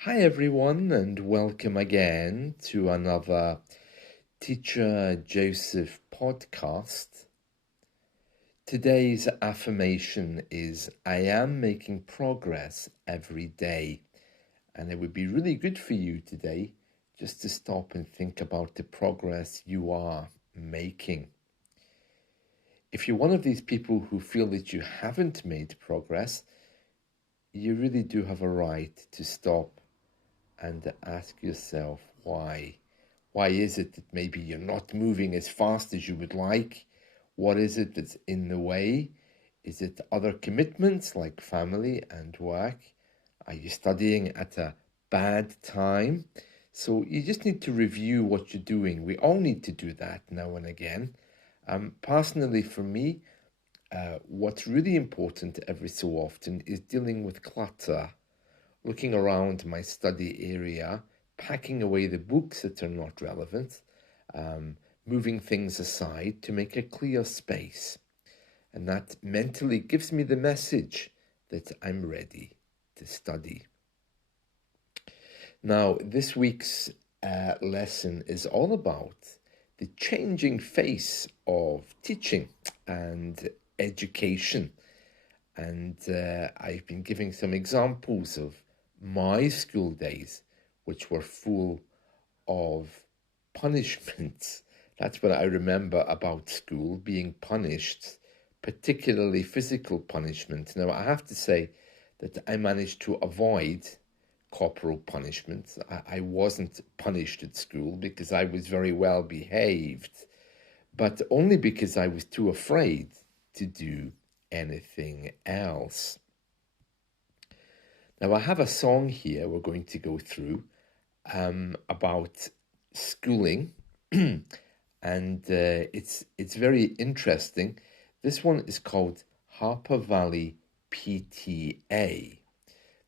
Hi everyone, and welcome again to another Teacher Joseph podcast. Today's affirmation is I am making progress every day. And it would be really good for you today just to stop and think about the progress you are making. If you're one of these people who feel that you haven't made progress, you really do have a right to stop and ask yourself why. Why is it that maybe you're not moving as fast as you would like? What is it that's in the way? Is it other commitments like family and work? Are you studying at a bad time? So you just need to review what you're doing. We all need to do that now and again. Personally, for me, what's really important every so often is dealing with clutter, looking around my study area, packing away the books that are not relevant, moving things aside to make a clear space. And that mentally gives me the message that I'm ready to study. Now, this week's lesson is all about the changing face of teaching and education. And I've been giving some examples of my school days, which were full of punishments. That's what I remember about school, being punished, particularly physical punishment. Now, I have to say that I managed to avoid corporal punishment. I wasn't punished at school because I was very well behaved, but only because I was too afraid to do anything else. Now, I have a song here we're going to go through about schooling, and it's very interesting. This one is called Harper Valley PTA.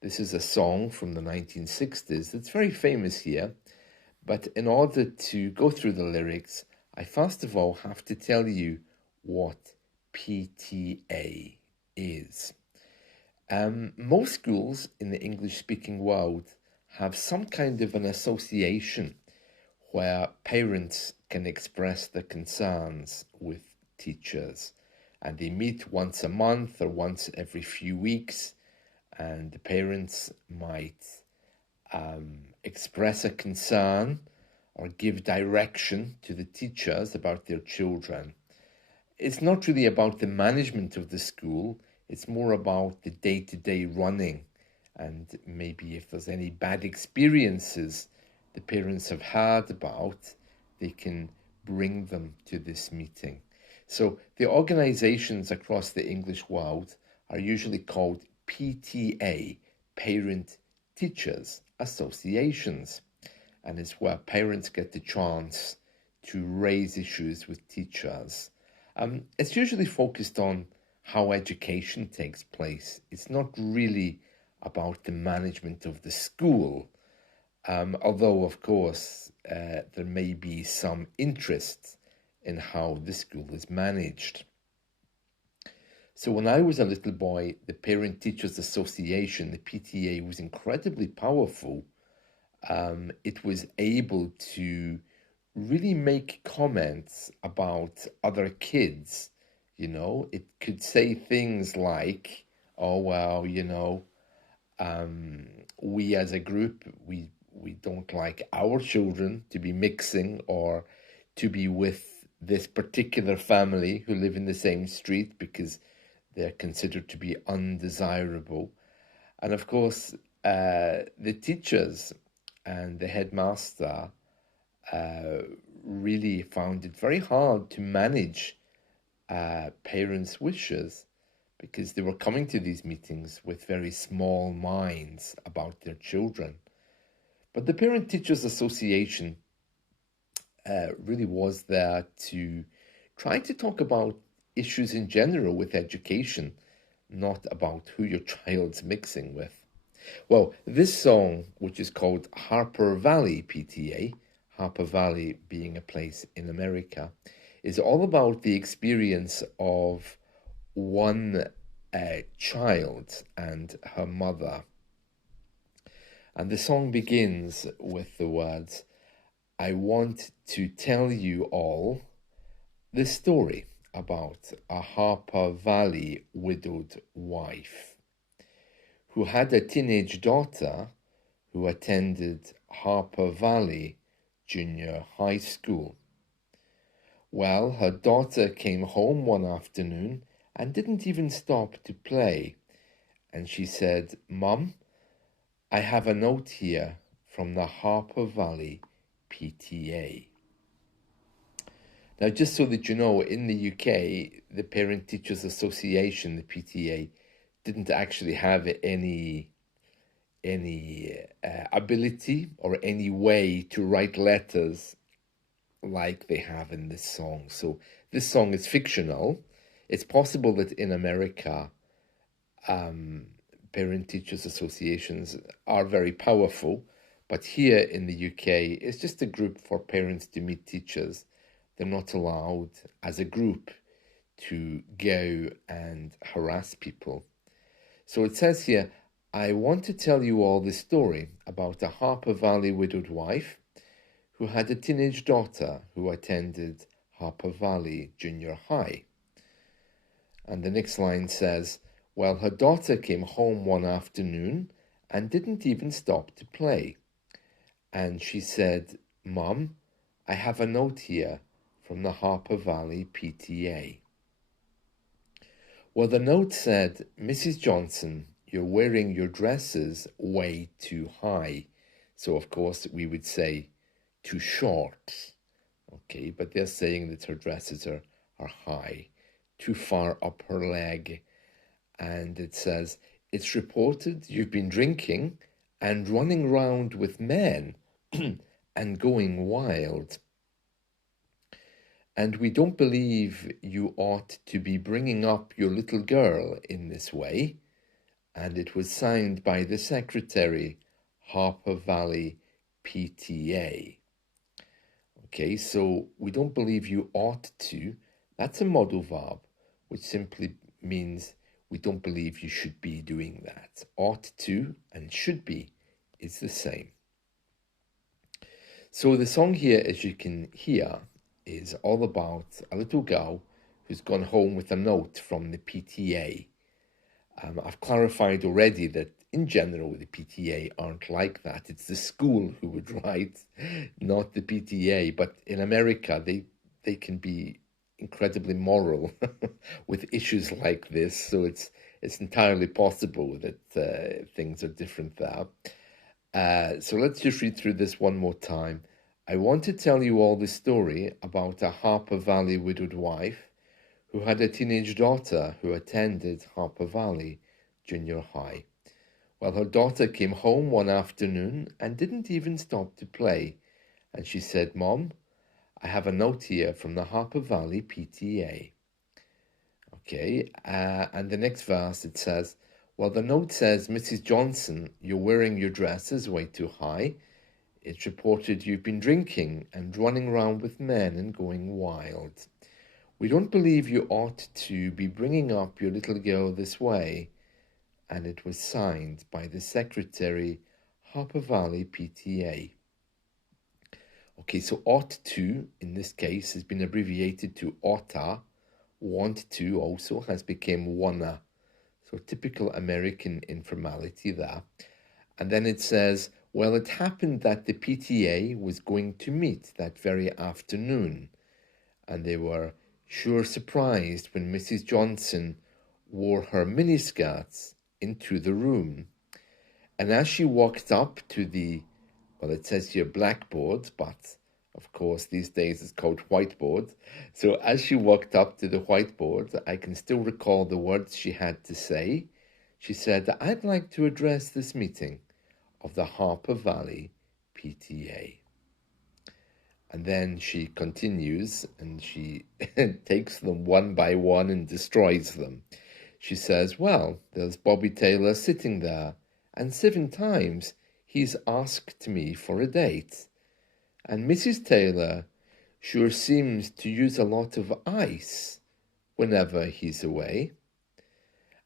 This is a song from the 1960s that's very famous here, but in order to go through the lyrics, I first of all have to tell you what PTA is. Most schools in the English-speaking world have some kind of an association where parents can express their concerns with teachers, and they meet once a month or once every few weeks, and the parents might express a concern or give direction to the teachers about their children. It's not really about the management of the school, it's more about the day-to-day running, and maybe if there's any bad experiences the parents have heard about, they can bring them to this meeting. So the organizations across the English world are usually called PTA, Parent Teachers Associations, and it's where parents get the chance to raise issues with teachers. It's usually focused on how education takes place. It's not really about the management of the school, although, of course, there may be some interest in how the school is managed. So when I was a little boy, the Parent Teachers Association, the PTA, was incredibly powerful. It was able to really make comments about other kids. It could say things like, oh, well, we as a group, we don't like our children to be mixing or to be with this particular family who live in the same street because they're considered to be undesirable. And of course, the teachers and the headmaster really found it very hard to manage parents' wishes because they were coming to these meetings with very small minds about their children. But the Parent Teachers Association really was there to try to talk about issues in general with education, not about who your child's mixing with. Well, this song, which is called Harper Valley PTA, Harper Valley being a place in America, is all about the experience of one child and her mother. And the song begins with the words, I want to tell you all the story about a Harper Valley widowed wife who had a teenage daughter who attended Harper Valley Junior High School. Well, her daughter came home one afternoon and didn't even stop to play. And she said, Mum, I have a note here from the Harper Valley PTA. Now, just so that you know, in the UK, the Parent Teachers Association, the PTA, didn't actually have any ability or any way to write letters like they have in this song. So this song is fictional. It's possible that in America, Parent Teachers Associations are very powerful, but here in the UK, it's just a group for parents to meet teachers. They're not allowed as a group to go and harass people. So it says here, I want to tell you all this story about a Harper Valley widowed wife who had a teenage daughter who attended Harper Valley Junior High. And the next line says, well, her daughter came home one afternoon and didn't even stop to play. And she said, Mom, I have a note here from the Harper Valley PTA. Well, the note said, Mrs. Johnson, you're wearing your dresses way too high. So, of course, we would say too short. Okay, but they're saying that her dresses are high, too far up her leg. And it says, it's reported you've been drinking and running round with men and going wild. And we don't believe you ought to be bringing up your little girl in this way. And it was signed by the secretary, Harper Valley PTA. Okay, so we don't believe you ought to. That's a modal verb, which simply means we don't believe you should be doing that. Ought to and should be is the same. So the song here, as you can hear, is all about a little girl who's gone home with a note from the PTA. I've clarified already that in general the PTA aren't like that. It's the school who would write, not the PTA. But in America, they can be incredibly moral with issues like this. So it's entirely possible that things are different there. So let's just read through this one more time. I want to tell you all the story about a Harper Valley widowed wife who had a teenage daughter who attended Harper Valley Junior High. Well, her daughter came home one afternoon and didn't even stop to play. And she said, Mom, I have a note here from the Harper Valley PTA. Okay, and the next verse it says, well, the note says, Mrs. Johnson, you're wearing your dresses way too high. It's reported you've been drinking and running around with men and going wild. We don't believe you ought to be bringing up your little girl this way. And it was signed by the secretary, Harper Valley PTA. Okay, so ought to, in this case, has been abbreviated to oughta. Want to also has become wanna. So typical American informality there. And then it says, well, it happened that the PTA was going to meet that very afternoon. And they were sure surprised when Mrs. Johnson wore her miniskirts into the room. And as she walked up to the, well, it says here blackboard, but of course these days it's called whiteboard. So as she walked up to the whiteboard, I can still recall the words she had to say. She said, I'd like to address this meeting of the Harper Valley PTA. And then she continues and she takes them one by one and destroys them. She says, well, there's Bobby Taylor sitting there, and 7 times he's asked me for a date. And Mrs. Taylor sure seems to use a lot of ice whenever he's away.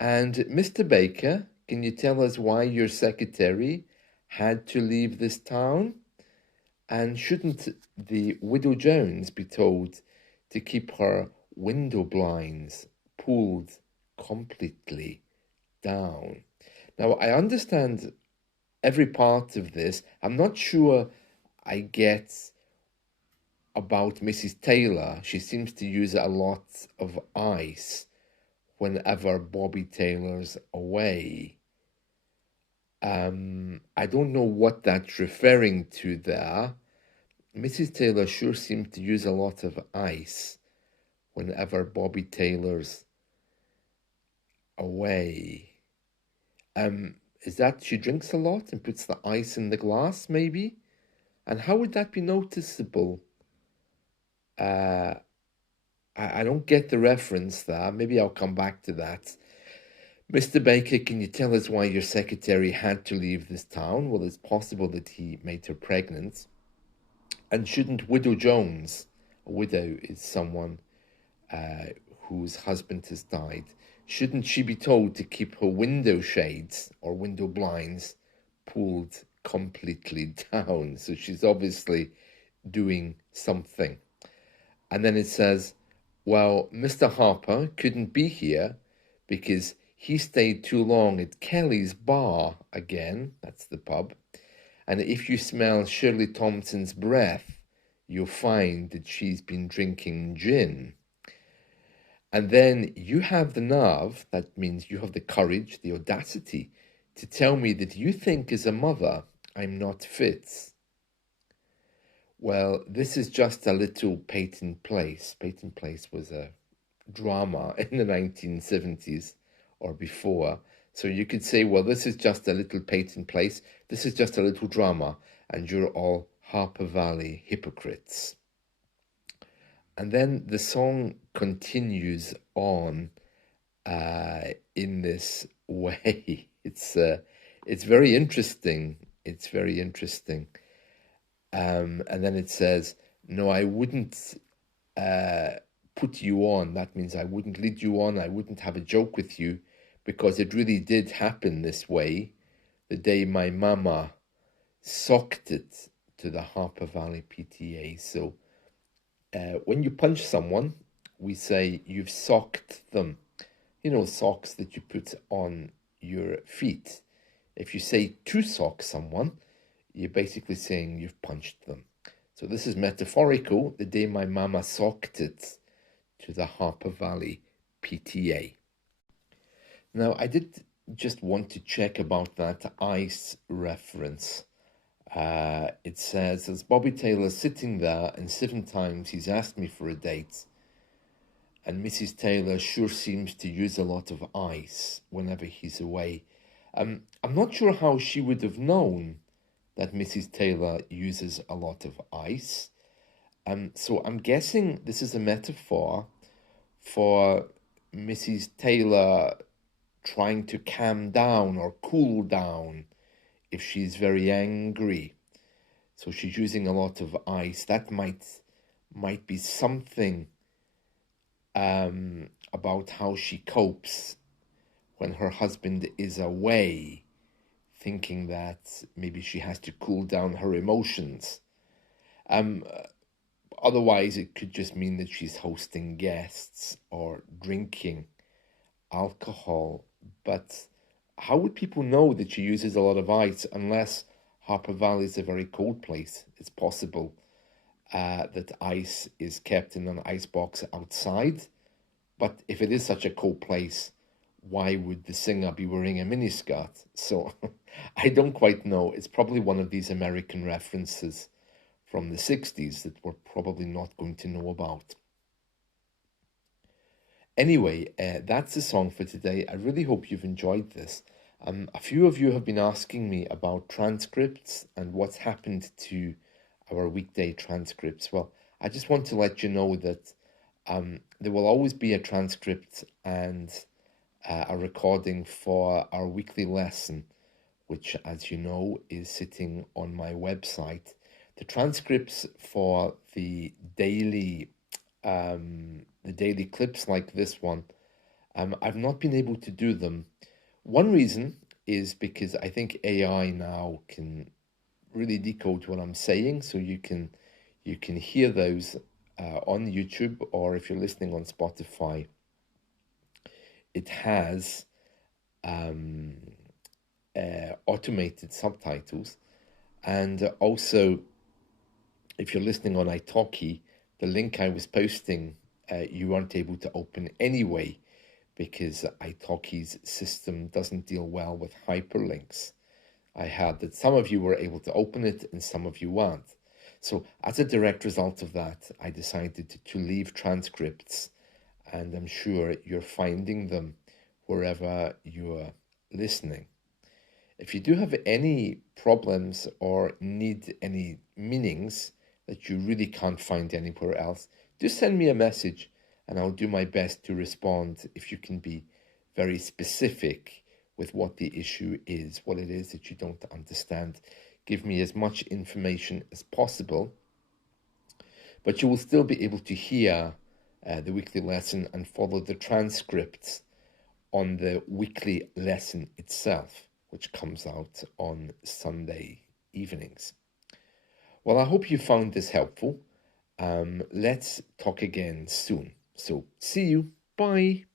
And Mr. Baker, can you tell us why your secretary had to leave this town? And shouldn't the Widow Jones be told to keep her window blinds pulled completely down? Now, I understand every part of this. I'm not sure I get about Mrs. Taylor. She seems to use a lot of ice whenever Bobby Taylor's away. I don't know what that's referring to there. Mrs. Taylor sure seems to use a lot of ice whenever Bobby Taylor's away. Is that she drinks a lot and puts the ice in the glass, maybe? And how would that be noticeable? I don't get the reference there. Maybe I'll come back to that. Mr. Baker, can you tell us why your secretary had to leave this town? Well, it's possible that he made her pregnant. And shouldn't Widow Jones, a widow is someone whose husband has died, shouldn't she be told to keep her window shades or window blinds pulled completely down? So she's obviously doing something. And then it says, well, Mr. Harper couldn't be here because he stayed too long at Kelly's bar again, that's the pub. And if you smell Shirley Thompson's breath, you'll find that she's been drinking gin. And then you have the nerve, that means you have the courage, the audacity, to tell me that you think as a mother I'm not fit. Well, this is just a little Peyton Place. Peyton Place was a drama in the 1970s or before. So you could say, well, this is just a little Peyton Place. This is just a little drama, and you're all Harper Valley hypocrites. And then the song continues on in this way. It's very interesting. It's very interesting. And then it says, no, I wouldn't put you on. That means I wouldn't lead you on. I wouldn't have a joke with you, because it really did happen this way. The day my mama socked it to the Harper Valley PTA. So when you punch someone, we say you've socked them. You know, socks that you put on your feet. If you say to sock someone, you're basically saying you've punched them. So this is metaphorical, the day my mama socked it to the Harper Valley PTA. Now, I did just want to check about that ice reference. It says, as Bobby Taylor's sitting there, and 7 times he's asked me for a date, and Mrs. Taylor sure seems to use a lot of ice whenever he's away. I'm not sure how she would have known that Mrs. Taylor uses a lot of ice. So I'm guessing this is a metaphor for Mrs. Taylor trying to calm down or cool down if she's very angry. So she's using a lot of ice. That might be something about how she copes when her husband is away, thinking that maybe she has to cool down her emotions. Otherwise, it could just mean that she's hosting guests or drinking alcohol. But how would people know that she uses a lot of ice unless Harper Valley is a very cold place? It's possible that ice is kept in an icebox outside. But if it is such a cold place, why would the singer be wearing a miniskirt? So I don't quite know. It's probably one of these American references from the 60s that we're probably not going to know about. Anyway, that's the song for today. I really hope you've enjoyed this. A few of you have been asking me about transcripts and what's happened to our weekday transcripts. Well, I just want to let you know that there will always be a transcript and a recording for our weekly lesson, which, as you know, is sitting on my website. The transcripts for the daily clips like this one, I've not been able to do them. One reason is because I think AI now can really decode what I'm saying, so you can hear those on YouTube, or if you're listening on Spotify, it has automated subtitles. And also, if you're listening on italki, the link I was posting, you weren't able to open anyway, because italki's system doesn't deal well with hyperlinks. I heard that some of you were able to open it and some of you weren't. So as a direct result of that, I decided to leave transcripts, and I'm sure you're finding them wherever you're listening. If you do have any problems or need any meanings that you really can't find anywhere else, do send me a message and I'll do my best to respond if you can be very specific with what the issue is, what it is that you don't understand. Give me as much information as possible, but you will still be able to hear the weekly lesson and follow the transcripts on the weekly lesson itself, which comes out on Sunday evenings. Well, I hope you found this helpful. Let's talk again soon. So, see you. Bye.